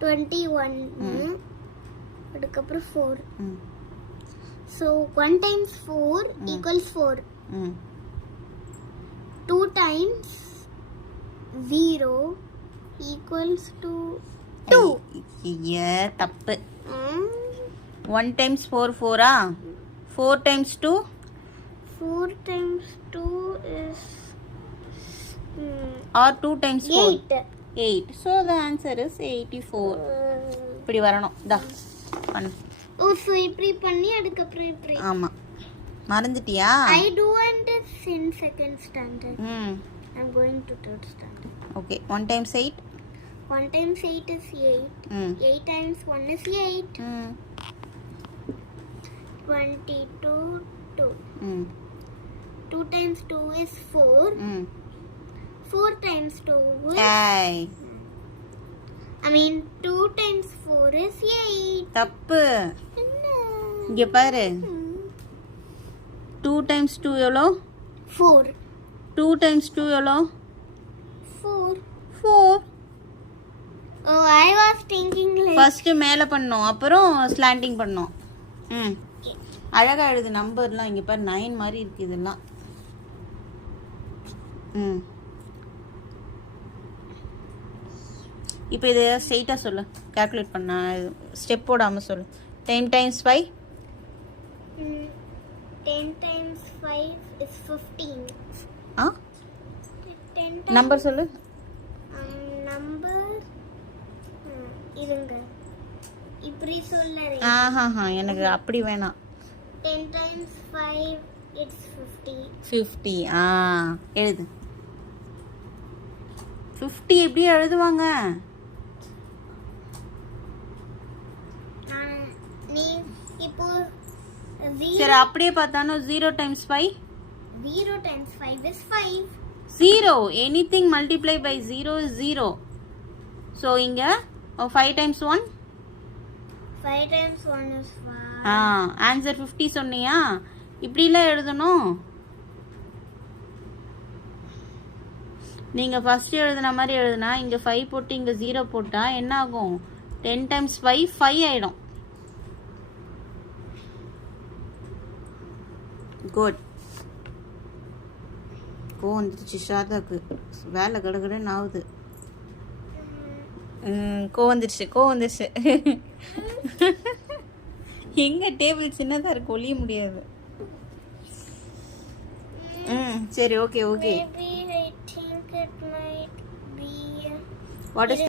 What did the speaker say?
21 அதுக்கப்புறம் 4 so 1 times 4 equals 4 2 times 0 equals to 2 yeah தப்பு 1 times 4 4 ah 4 times 2 4 times 2 is or 2 times 4 8 8 so the answer is 84 இப்படி வரணும் டா பண்ணு ஓ சோ இப்படி பண்ணி அதுக்கு அப்புறம் இப்படி ஆமா மறந்துட்டியா I do and in second standard I'm going to third standard okay 1 times 8 1 times 8 is 8 8 times 1 is 8 22 2 2 times 2 is 4 4 times 2 is hey I mean 2 times 4 is 8 தப்பு இங்க பாரு 2 times 2 எவ்வளோ 4 2 times 2 எவ்வளோ 4 4 oh I was thinking like first மேல பண்ணோம் அப்புறம் slanting பண்ணோம் அழகா எழுது நம்பர்லாம் இங்க பாரு 9 மாதிரி இருக்கு இதெல்லாம் இப்போ இதை ஸ்ட்ரெயிட்டாக சொல்லு கால்குலேட் பண்ண ஸ்டெப் போடாமல் சொல்லு 10 times 5 10 times 5 is 15 ah 10 number சொல்லு நம்பர் இருங்க இப்படி சொல்லறேன் ஆஹா எனக்கு அப்படி வேணாம் 10 times 5 it's 50 எழுது 50 எப்படி எழுதுவாங்க நீ இப்போ சரி அப்படியே பார்த்தானோ 0 times 5 0 times 5 is 5 0 anything multiply by 0 is 0 so இங்க 5 times 1 5 times 1 is 5 ஆன்சர் 50 சொன்னியா இப்படிலாம் எழுதணும் நீங்கள் ஃபஸ்ட்டு எழுதுன மாதிரி எழுதுனா இங்கே 5 போட்டு இங்கே 0 போட்டால் என்ன ஆகும் 10 times 5 5 ஆகிடும் குட் வந்துருச்சு ஷாதாக்கு வேலை கடகடன்னு ஆகுது வந்துருச்சு எங்க டேபிள் சின்னதாக இருக்கு ஒழிய முடியாது சரி okay maybe I think it might be what is